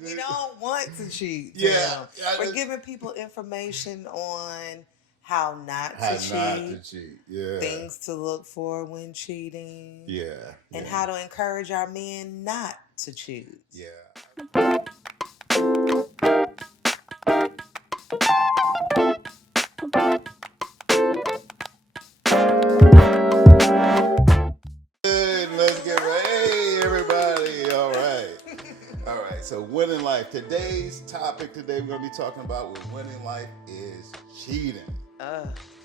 We don't want to cheat. Yeah, We're giving people information on how not to how not to cheat, cheat. Yeah, things to look for when cheating, yeah, and yeah, how to encourage our men not to cheat. yeah. Good. Let's get right. Hey, everybody. All right. All right. So, winning life. Today's topic today we're going to be talking about with winning life is cheating.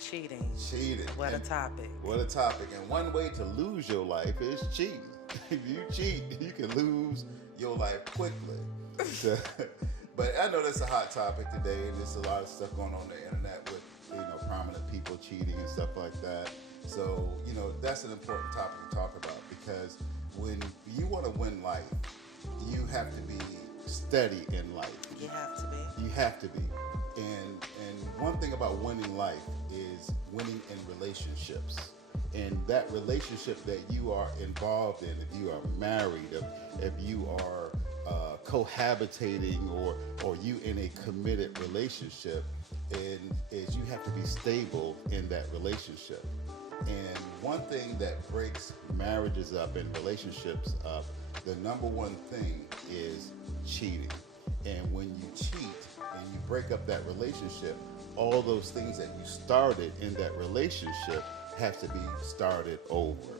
Cheating. Cheating. What a And topic. what a topic. And one way to lose your life is cheating. If you cheat, you can lose your life quickly. So, but I know that's a hot topic today, and there's a lot of stuff going on the internet with prominent people cheating and stuff like that. So that's an important topic to talk about because when you want to win life, you have to be steady in life. You have to be. You have to be. And one thing about winning life is winning in relationships. And that relationship that you are involved in, if you are married, if you are cohabitating or you in a committed relationship, is you have to be stable in that relationship. And one thing that breaks marriages up and relationships up, the number one thing is cheating. And when you cheat and you break up that relationship, all those things that you started in that relationship have to be started over.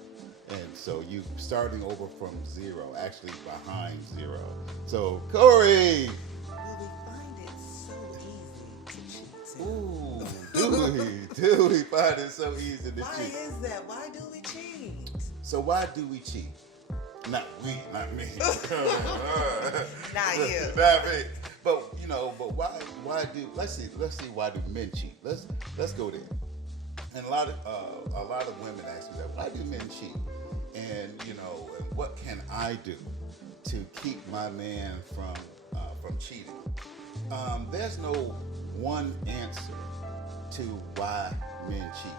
And so you starting over from zero, actually behind zero. So Corey! Well, we find it so easy to cheat. Ooh, do we find it so easy to Why cheat? is that? Why do we cheat? So why do we cheat? Not we, not me. Not you. Not me. But why do let's see why do men cheat? Let's go there. And a lot of women ask me that, why do men cheat? And what can I do to keep my man from cheating? There's no one answer to why men cheat.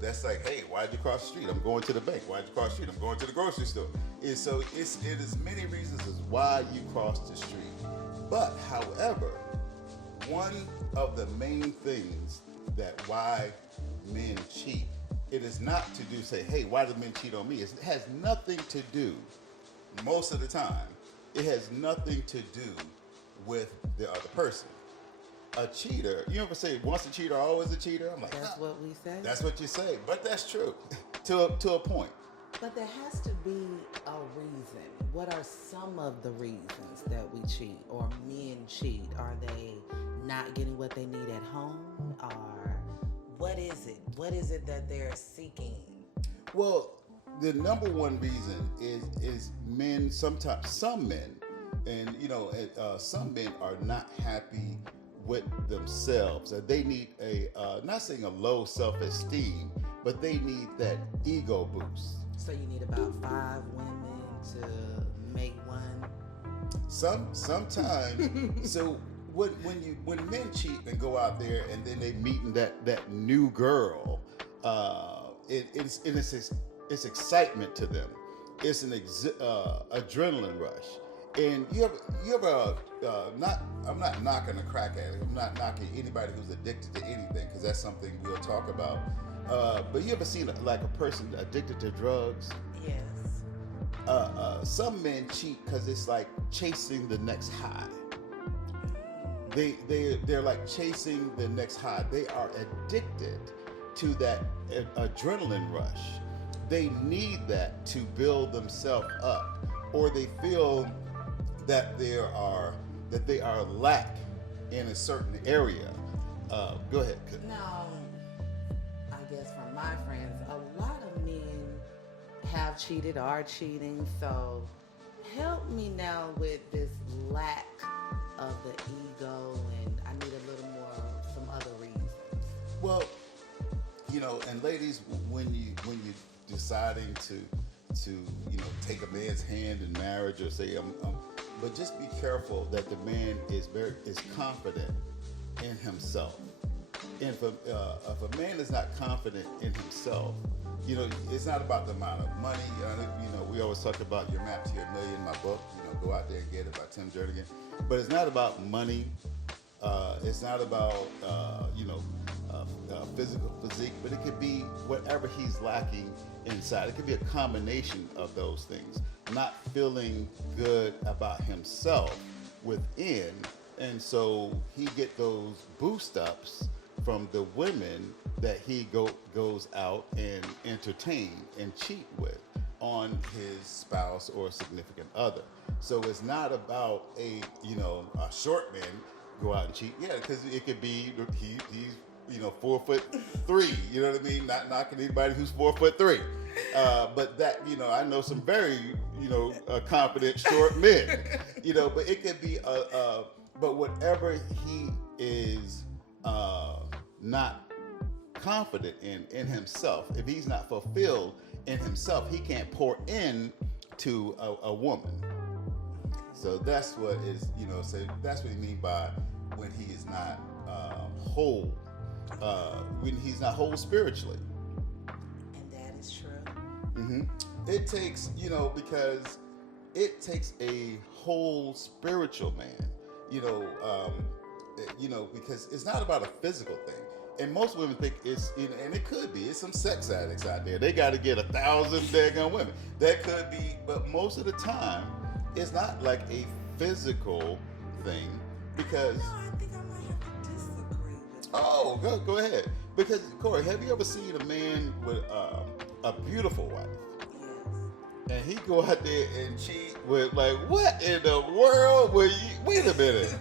That's like, hey, why'd you cross the street? I'm going to the bank. Why'd you cross the street? I'm going to the grocery store. It is many reasons as why you crossed the street. But however, one of the main things that why men cheat, it is not to do say, hey, why do men cheat on me? It has nothing to do, most of the time, it has nothing to do with the other person. A cheater, you ever say once a cheater, always a cheater? I'm like, That's what we say. that's what you say, but that's true to a point. But there has to be a reason. What are some of the reasons that we cheat or men cheat? Are they not getting what they need at home? Or what is it? What is it that they're seeking? Well, the number one reason is men. Sometimes some men, and some men are not happy with themselves. They need not saying a low self-esteem, but they need that ego boost. So you need about 5 women to make one. Sometimes. So when men cheat and go out there and then they meeting that new girl, it's excitement to them. It's an adrenaline rush. And you ever I'm not knocking a crack addict. I'm not knocking anybody who's addicted to anything because that's something we'll talk about. But you ever seen like a person addicted to drugs? Yes. Some men cheat because it's like chasing the next high. They're like chasing the next high. They are addicted to that adrenaline rush. They need that to build themselves up, or they feel that they are lack in a certain area. Go ahead. Now, I guess from my friends, a lot of men have cheated, are cheating. So help me now with this lack of the ego, and I need a little more some other reasons. Well, and ladies, when you deciding to take a man's hand in marriage or say but just be careful that the man is confident in himself. And if a man is not confident in himself, it's not about the amount of money. We always talk about your map to your million, my book. Go out there and get it by Tim Jernigan. But it's not about money. It's not about physical physique, but it could be whatever he's lacking inside. It could be a combination of those things. Not feeling good about himself within, and so he get those boost ups from the women that he goes out and entertain and cheat with on his spouse or significant other. So it's not about a short man go out and cheat. Yeah, because it could be he's 4'3". You know what I mean? Not knocking anybody who's 4'3". But that I know some very confident short men. But it could be but whatever he is not confident in himself, if he's not fulfilled in himself, he can't pour in to a woman. So that's what is, so that's what he mean by when he is not whole, when he's not whole spiritually. And that is true. Mm-hmm. It takes, because it takes a whole spiritual man, because it's not about a physical thing. And most women think it's, and it could be, it's some sex addicts out there. They got to get 1,000 daggone women. That could be, but most of the time, it's not like a physical thing because. No, I think I might have to disagree with that. Oh, go ahead. Because Corey, have you ever seen a man with a beautiful wife? Yes. And he go out there and cheat with what in the world? Wait a minute.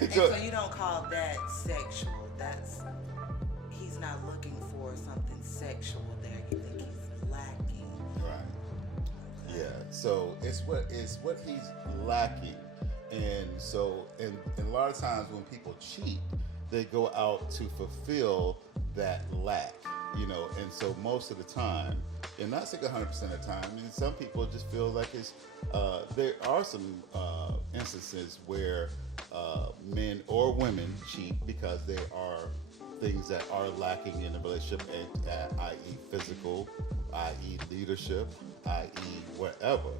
And so you don't call that sexual? He's not looking for something sexual there. You think he's lacking? Right. Yeah. So it's what he's lacking, and so and a lot of times when people cheat, they go out to fulfill that lack, and so most of the time, and not saying 100% of the time, some people just feel like it's. There are some instances where men or women cheat because there are things that are lacking in the relationship, i.e. physical, i.e. leadership, i.e. whatever,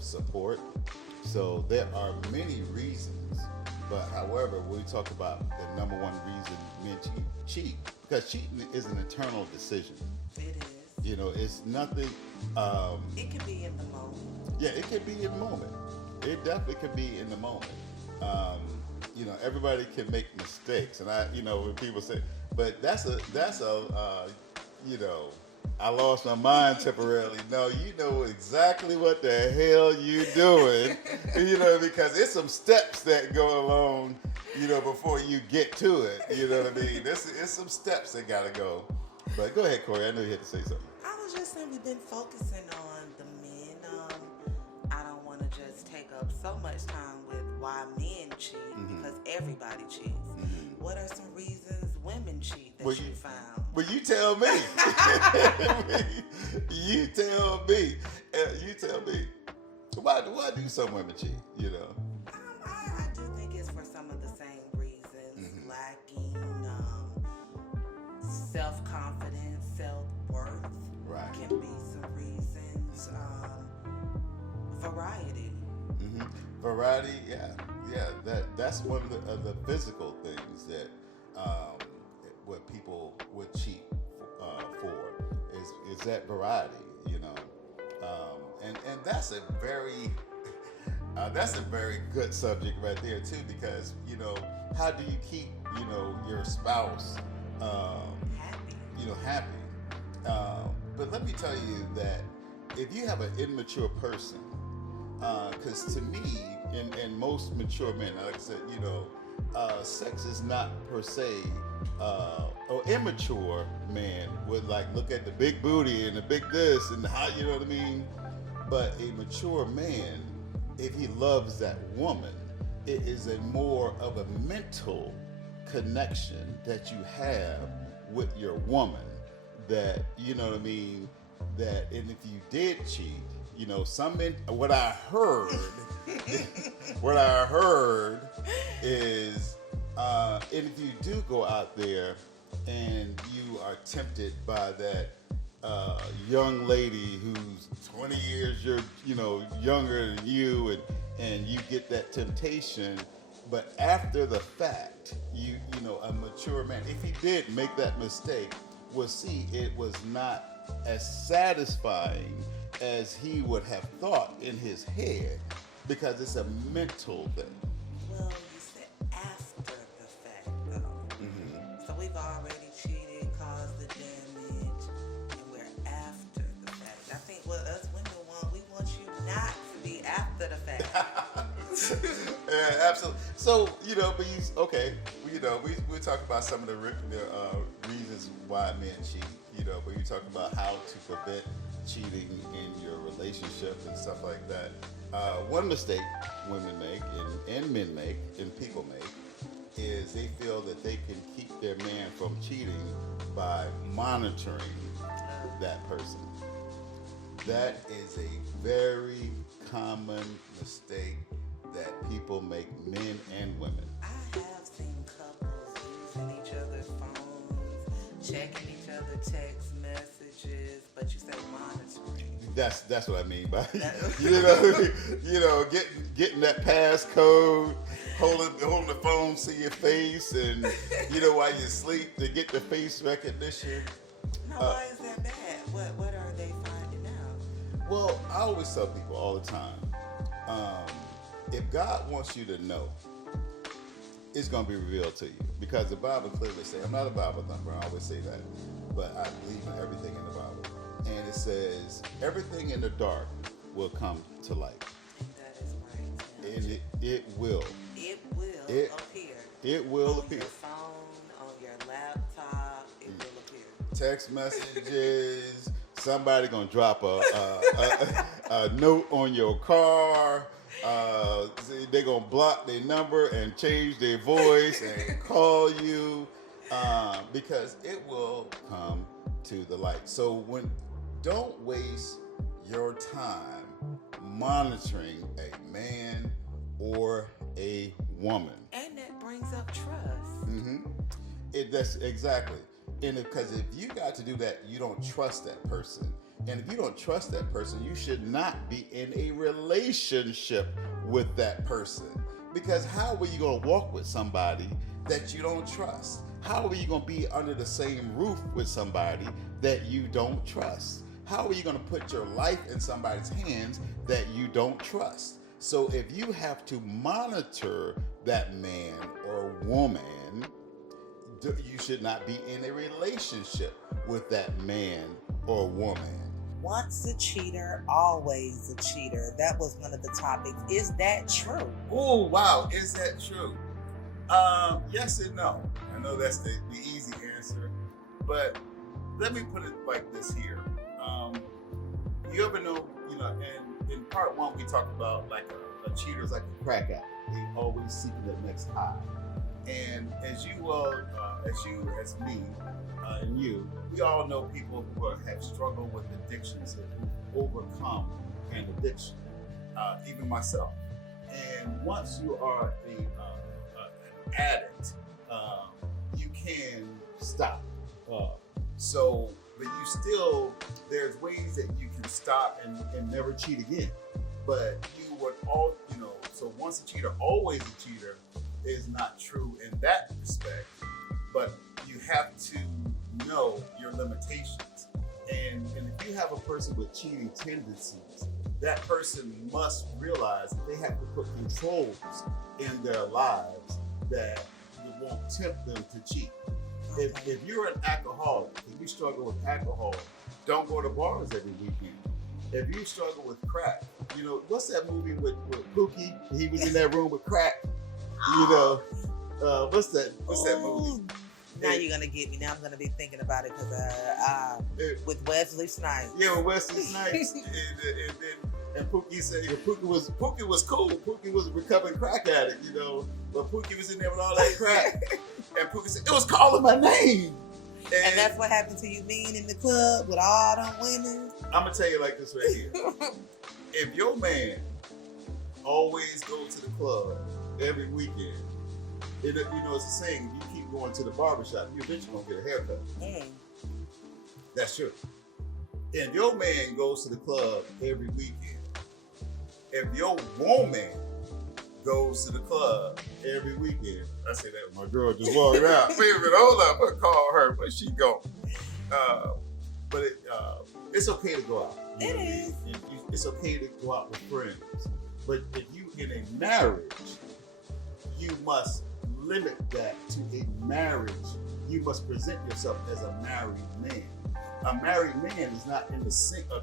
support. So there are many reasons, but however, when we talk about the number one reason men cheat, because cheating is an eternal decision. It is. It's nothing. It can be in the moment. Yeah, it could be in the moment. It definitely could be in the moment. Everybody can make mistakes, and when people say, but that's a I lost my mind temporarily. No, you know exactly what the hell you doing, because it's some steps that go along, before you get to it. You know what I mean? It's some steps that gotta go. But go ahead, Corey. I know you had to say something. I was just saying we've been focusing on the men. I don't want to just take up so much time with why men cheat, because everybody cheats. What are some reasons women cheat that you found? Well, you tell me. You tell me. You tell me. Why do some women cheat? I do think it's for some of the same reasons. Lacking self-confidence, self-worth. Right. Can be some reasons. Variety. Variety, yeah. That's one of the physical things that what people would cheat for is that variety, and that's a very good subject right there too, because how do you keep your spouse happy? But let me tell you that if you have an immature person, because to me, and most mature men, like I said, sex is not per se, or immature man would look at the big booty and the big this and how, you know what I mean? But a mature man, if he loves that woman, it is a more of a mental connection that you have with your woman, that, you know what I mean, that, and if you did cheat, some men, what I heard is, and if you do go out there and you are tempted by that, young lady who's 20 years younger than you, and you get that temptation, but after the fact, a mature man, if he did make that mistake, will see it was not as satisfying as he would have thought in his head, because it's a mental thing. Well, you said after the fact, though. Mm-hmm. So we've already cheated, caused the damage, and we're after the fact. I think what us women want, we want you not to be after the fact. Yeah, absolutely. So, but we talk about some of the reasons why men cheat, but you talk about how to prevent cheating in your relationship and stuff like that. One mistake women make and men make and people make is they feel that they can keep their man from cheating by monitoring that person. That is a very common mistake that people make, men and women. I have seen couples using each other's phones, checking each other's text messages, but you say monitoring. That's what I mean by getting that passcode, holding the phone, see your face, and while you sleep to get the face recognition. Now, why is that bad? What are they finding out? Well, I always tell people all the time, if God wants you to know, it's going to be revealed to you, because the Bible clearly says, I'm not a Bible thumper, I always say that, but I believe in everything in the Bible. And it says, everything in the dark will come to light. That is right. And it will. It will appear. It will on appear. Your phone, on your laptop, it will appear. Text messages, somebody going to drop a note on your car. They're going to block their number and change their voice and call you, because it will come to the light. So don't waste your time monitoring a man or a woman. And that brings up trust. Mm-hmm. That's exactly. And because if you got to do that, you don't trust that person. And if you don't trust that person, you should not be in a relationship with that person. Because how are you going to walk with somebody that you don't trust? How are you going to be under the same roof with somebody that you don't trust? How are you going to put your life in somebody's hands that you don't trust? So if you have to monitor that man or woman, you should not be in a relationship with that man or woman. Once a cheater, always a cheater. That was one of the topics. Is that true? Oh, wow. Is that true? Yes and no. I know that's the easy answer, but let me put it like this here. You ever know, in part one, we talked about like a cheater is like a crack addict. They always seeking the next high. And as me, and you, we all know people who have struggled with addictions and who overcome an addiction, even myself. And once you are an addict, you can stop. But you still, there's ways that you can stop and never cheat again. But you would so once a cheater, always a cheater is not true in that respect. But you have to know your limitations. And if you have a person with cheating tendencies, that person must realize that they have to put controls in their lives that won't tempt them to cheat. If you're an alcoholic, if you struggle with alcohol, don't go to bars every weekend. If you struggle with crack, what's that movie with Pookie? He was in that room with crack. What's that movie? Now you're gonna get me. Now I'm gonna be thinking about it because with Wesley Snipes. Yeah, with Wesley Snipes. and Pookie said Pookie was cool. Pookie was a recovering crack addict, but Pookie was in there with all that crack. And Pookie said, it was calling my name. And that's what happened to you being in the club with all them women. I'm gonna tell you like this right here. If your man always goes to the club every weekend, it's a saying, you keep going to the barbershop, you eventually gonna get a haircut. That's true. and your man goes to the club every weekend, if your woman goes to the club every weekend, I say that my girl just walked out. Wait a minute, hold up, I call her, where she going? But it's okay to go out. It is. It's okay to go out with friends. But if you in a marriage, you must limit that to a marriage. You must present yourself as a married man. A married man is not in a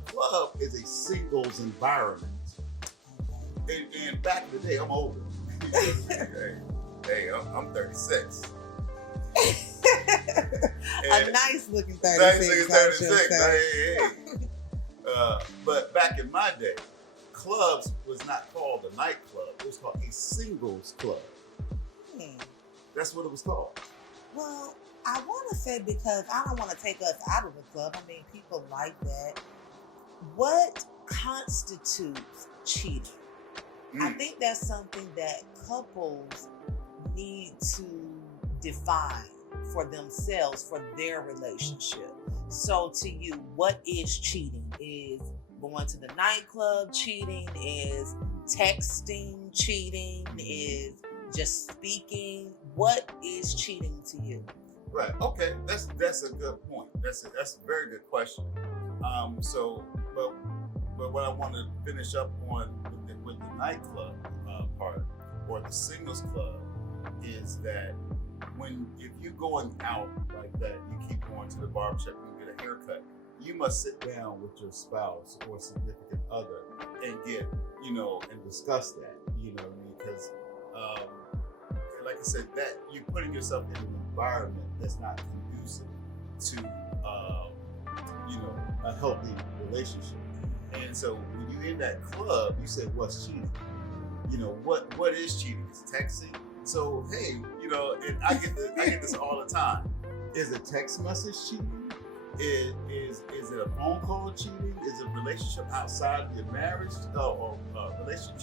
club is a singles environment. And back in the day, I'm older. hey, I'm 36. A nice looking 36. Nice looking 36. Hey. But back in my day, clubs was not called a nightclub. It was called a singles club. That's what it was called. Well, I want to say, because I don't want to take us out of the club. I mean, people like that. What constitutes cheating? I think that's something that couples need to define for themselves, for their relationship. So to you, what is cheating? Is going to the nightclub cheating? Is texting cheating? Is just speaking? What is cheating to you? Right. Okay. That's a good point. That's a very good question. But what I want to finish up on with the nightclub part or the singles club is that if you're going out like that, you keep going to the barbershop and get a haircut, you must sit down with your spouse or significant other and and discuss that, because like I said, that you're putting yourself in an environment that's not conducive to a healthy relationship. And so when you're in that club, you say, what's cheating? What is cheating? It's texting. So hey, and I get this all the time. Is a text message cheating? Is it a phone call cheating? Is it a relationship outside of your marriage or relationship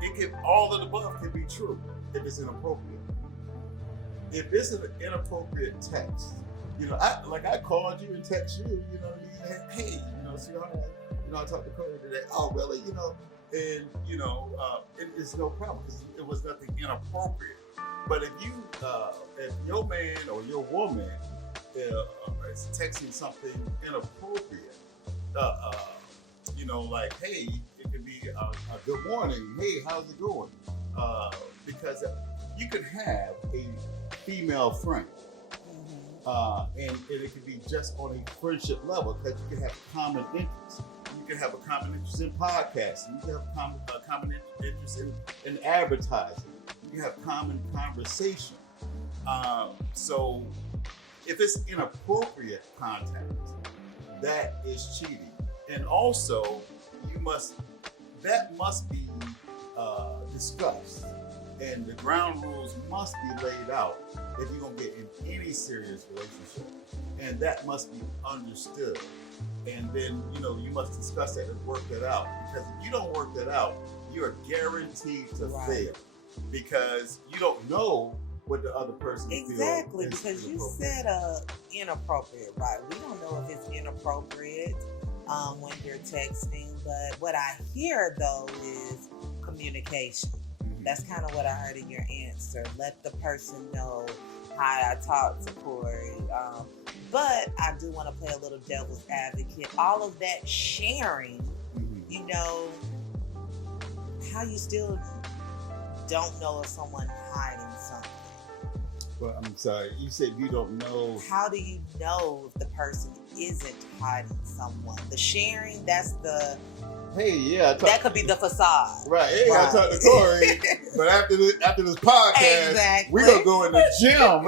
cheating? All of the above can be true if it's inappropriate. If it's an inappropriate text, I called you and text you, hey, sweetheart, I talked to Corey today. Oh, really? And it's no problem because it was nothing inappropriate. But if your man or your woman is texting something inappropriate, like, hey, it could be a good morning. Hey, how's it going? Because you could have a female friend, and it could be just on a friendship level because you can have common interests. You can have a common interest in podcasting. You can have a common interest in advertising. You can have common conversation. So if it's inappropriate contact, that is cheating. And also, that must be discussed. And the ground rules must be laid out if you're going to get in any serious relationship. And that must be understood. And then, you must discuss that and work that out. Because if you don't work that out, you are guaranteed to fail. Because you don't know what the other person feels. Exactly, because you said inappropriate, right? We don't know if it's inappropriate when you're texting. But what I hear, though, is communication. That's kind of what I heard in your answer. Let the person know, hi, I talked to Corey. But I do want to play a little devil's advocate. All of that sharing, how you still don't know if someone's hiding something. Well, I'm sorry. You said you don't know. How do you know if the person isn't hiding someone? The sharing, that's the... Hey, yeah. That could be the facade. Right. Hey, right. I talked to Corey, but after this podcast, we're going to go in the gym.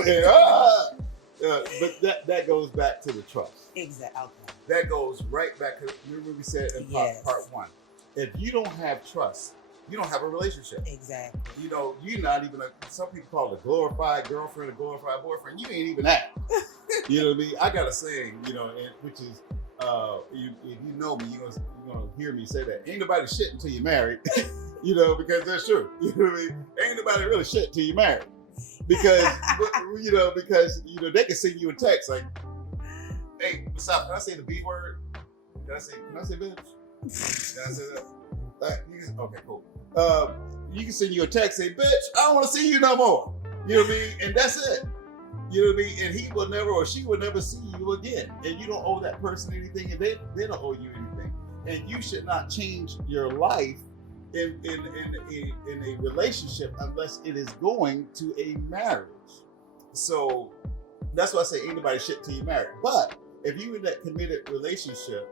And, but that goes back to the trust. Exactly. Okay. That goes right back to, remember we said in part one. If you don't have trust, you don't have a relationship. Exactly. You're not even some people call it a glorified girlfriend, a glorified boyfriend. You ain't even that. You know what I mean? I got a saying, which is, if you know me, you're gonna hear me say that. Ain't nobody shit until you're married. Because that's true. You know what I mean? Ain't nobody really shit until you're married. Because because they can send you a text like, hey, what's up? Can I say the B word? Can I say bitch? Can I say that? Okay, cool. You can send you a text, say, bitch, I don't want to see you no more. You know what I mean? And that's it. You know what I mean? And he will never, or she will never see you again. And you don't owe that person anything, and they don't owe you anything. And you should not change your life in a relationship unless it is going to a marriage. So that's why I say ain't nobody shit till you married. But if you're in that committed relationship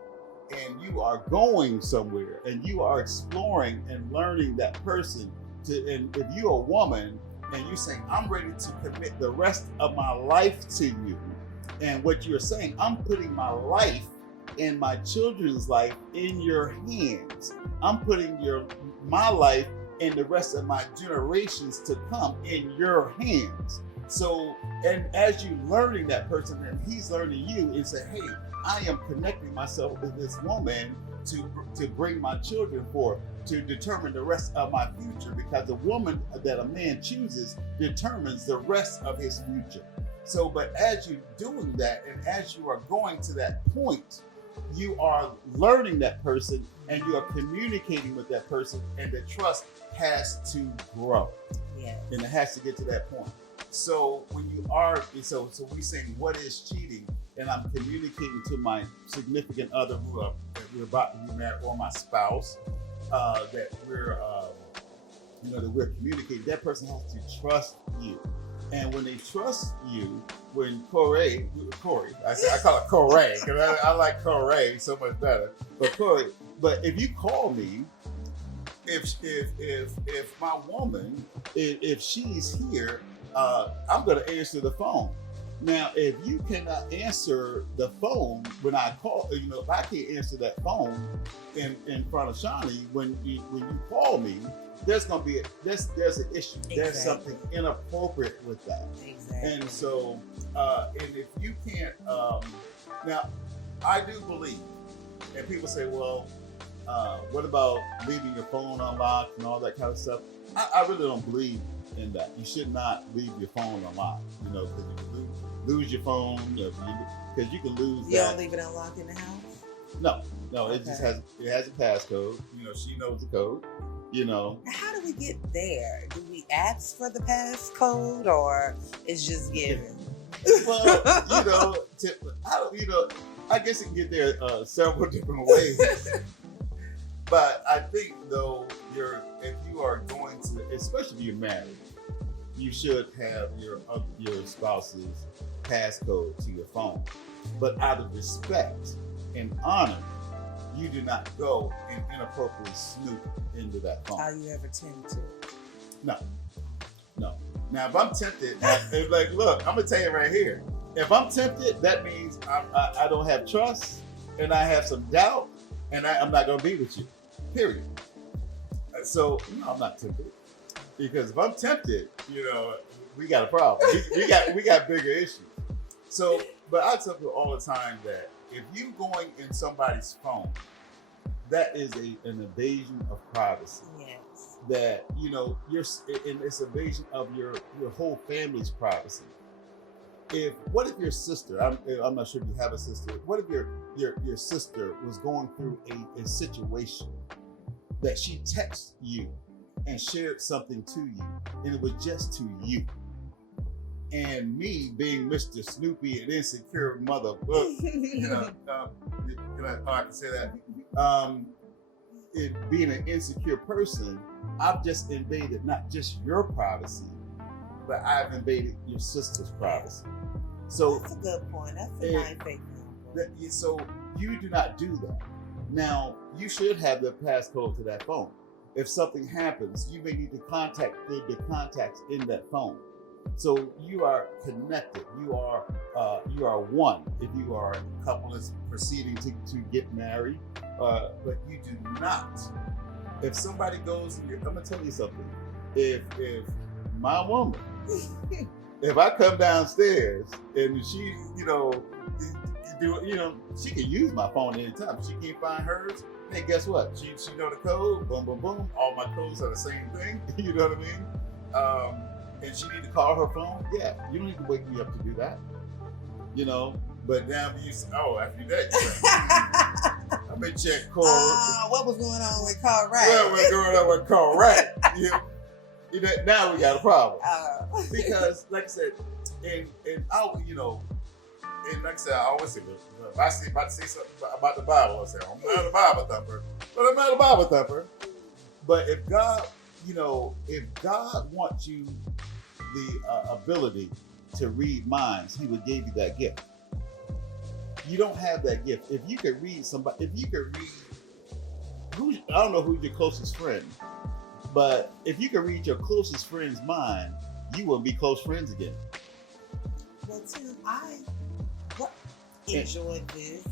and you are going somewhere and you are exploring and learning that person and if you're a woman and you're saying, I'm ready to commit the rest of my life to you, and what you're saying, I'm putting my life and my children's life in your hands. I'm putting my life and the rest of my generations to come in your hands. So, and as you learning that person and he's learning you and say, hey, I am connecting myself with this woman to bring my children forth, to determine the rest of my future, because the woman that a man chooses determines the rest of his future. So, but as you're doing that and as you are going to that point, you are learning that person and you are communicating with that person, and the trust has to grow. Yeah. And it has to get to that point. So when you are, so we saying what is cheating, and I'm communicating to my significant other that we're about to be married, or my spouse, that we're, that we're communicating. That person has to trust you, and when they trust you, when Corey, I call it Corey because I like Corey so much better. But Corey, but if you call me, if my woman, if she's here, I'm going to answer the phone. Now, if you cannot answer the phone when I call, if I can't answer that phone in front of Shawnee when you call me, there's going to be there's an issue. Exactly. There's something inappropriate with that. Exactly. And so, and if you can't, now, I do believe, and people say, well, what about leaving your phone unlocked and all that kind of stuff? I really don't believe in that. You should not leave your phone unlocked, because you can lose your phone, because you can lose that. You don't leave it unlocked in the house? No, okay. It just has a passcode. She knows the code. Now, how do we get there? Do we ask for the passcode, or it's just given? Well, I guess it can get there several different ways. But I think though, if you are going to, especially if you're married, you should have your spouse's passcode to your phone. But out of respect and honor, you do not go and inappropriately snoop into that phone. How you ever tend to? No. Now, if I'm tempted, it's like, look, I'm gonna tell you right here. If I'm tempted, that means I don't have trust, and I have some doubt, and I'm not gonna be with you. Period. So no, I'm not tempted, because if I'm tempted, we got a problem. We got bigger issues. So, but I tell people all the time that if you going in somebody's phone, that is an invasion of privacy. Yes. That it's invasion of your whole family's privacy. What if your sister? I'm not sure if you have a sister. What if your sister was going through a situation that she texted you and shared something to you, and it was just to you? And me being Mr. Snoopy and insecure mother, I can say that. It being an insecure person, I've just invaded not just your privacy, but I've invaded your sister's privacy. So that's a good point. That's a nice example. So you do not do that. Now, you should have the passcode to that phone. If something happens, you may need to contact the contacts in that phone. So you are connected. You are one. If you are a couple that's proceeding to get married, but you do not. If somebody goes, I'm gonna tell you something. If my woman, if I come downstairs and she, she can use my phone anytime. She can't find hers. Hey, guess what? She know the code. Boom, boom, boom. All my codes are the same thing. You know what I mean? And she need to call her phone. Yeah, you don't need to wake me up to do that. But now after that, Let me check Cole. What was going on with Correct? What was going on with Correct? Now we got a problem. Because, like I said, and like I said, I always say, if I see about to say something about the Bible, I say, I'm not a Bible thumper, but I'm not a Bible thumper. But if God wants you the ability to read minds, He would give you that gift. You don't have that gift. If you could read somebody, I don't know who's your closest friend, but if you could read your closest friend's mind, you wouldn't be close friends again. Well, Tim, I enjoyed this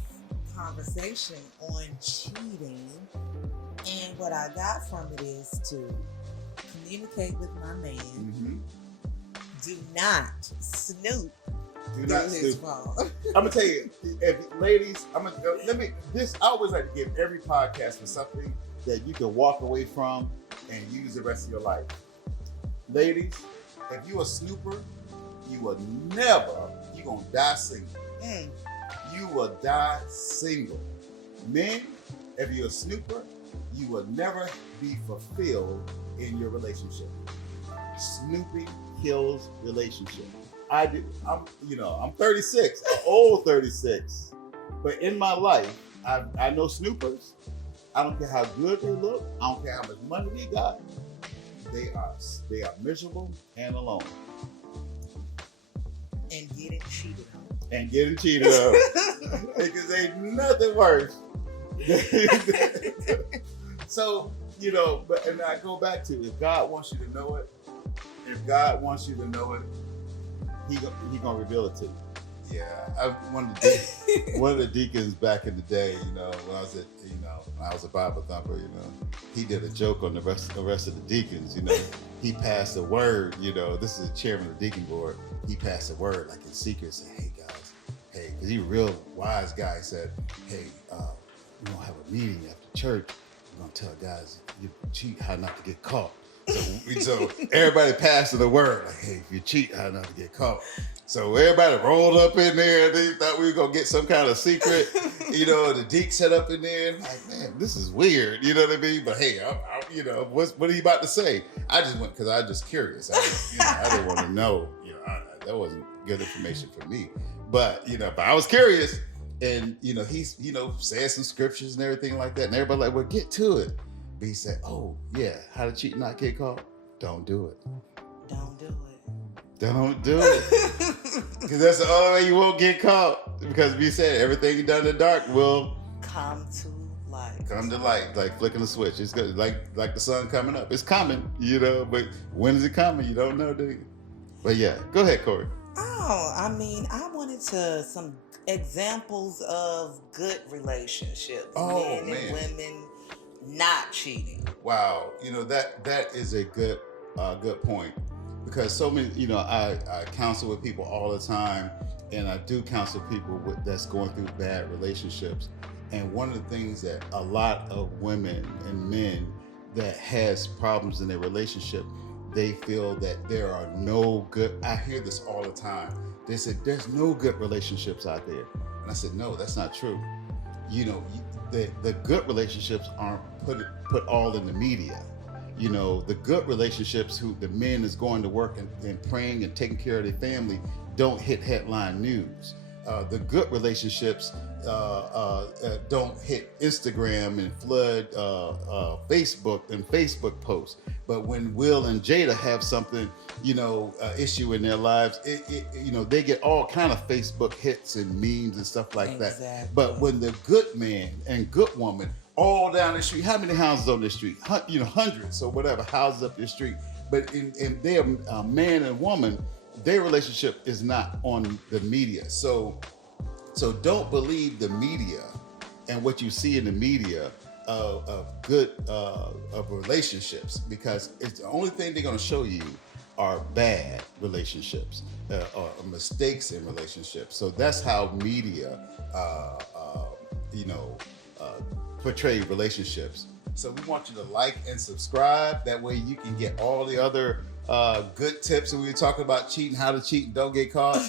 conversation on cheating, and what I got from it is to communicate with my man. Mm-hmm. Do not snoop. Do not his snoop. phone. I'm gonna tell you, ladies. I always like to give every podcast for something that you can walk away from and use the rest of your life. Ladies, if you a snooper, you gonna die single. You will die single. Men, if you're a snooper, you will never be fulfilled in your relationship. Snooping kills relationship. I'm 36, an old 36. But in my life, I know snoopers. I don't care how good they look. I don't care how much money they got. They are miserable and alone. And getting cheated on. Because ain't nothing worse. So, and I go back to, if God wants you to know it, He gonna reveal it to you. Yeah, one of the deacons back in the day, when I was a Bible thumper, he did a joke on the rest of the deacons. He passed a word. This is the chairman of the deacon board. He passed a word like in secret, said, "Hey guys, because he's a real wise guy." He said, "Hey, we're gonna have a meeting after church. We're gonna tell guys you cheat, how not to get caught." So everybody passing the word, like, "Hey, if you cheat, how not to get caught." So everybody rolled up in there. They thought we were gonna get some kind of secret. The deacon set up in there. And like, man, this is weird. You know what I mean? But hey, what are you about to say? I just went because I was just curious. I didn't want to know. That wasn't good information for me. But but I was curious, and he's said some scriptures and everything like that, and everybody like, well, get to it. But he said, "Oh yeah, how to cheat and not get caught? Don't do it. Don't do it. Don't do it. Because that's the only way you won't get caught. Because we said everything you done in the dark will come to light. Come to light, like flicking the switch. It's good, like the sun coming up. It's coming, but when is it coming? You don't know, do you? But yeah, go ahead, Corey. Oh, I wanted some examples of good relationships. Men and women not cheating. Wow, that is a good point, because so many, I counsel with people all the time, and I do counsel people that's going through bad relationships. And one of the things that a lot of women and men that has problems in their relationship, they feel that there are no good. I hear this all the time. They said there's no good relationships out there, and I said no, that's not true. The good relationships aren't put all in the media. The good relationships, who the men is going to work and praying and taking care of their family, don't hit headline news. The good relationships don't hit Instagram and flood Facebook and Facebook posts. But when Will and Jada have something, issue in their lives, they get all kind of Facebook hits and memes and stuff like that. But when the good man and good woman all down the street, how many houses on the street? Hundreds or whatever houses up the street. But in their man and woman, their relationship is not on the media. So don't believe the media and what you see in the media of good of relationships, because it's the only thing they're going to show you are bad relationships or mistakes in relationships. So that's how media, portray relationships. So we want you to like and subscribe. That way you can get all the other good tips. And we were talking about cheating, how to cheat and don't get caught.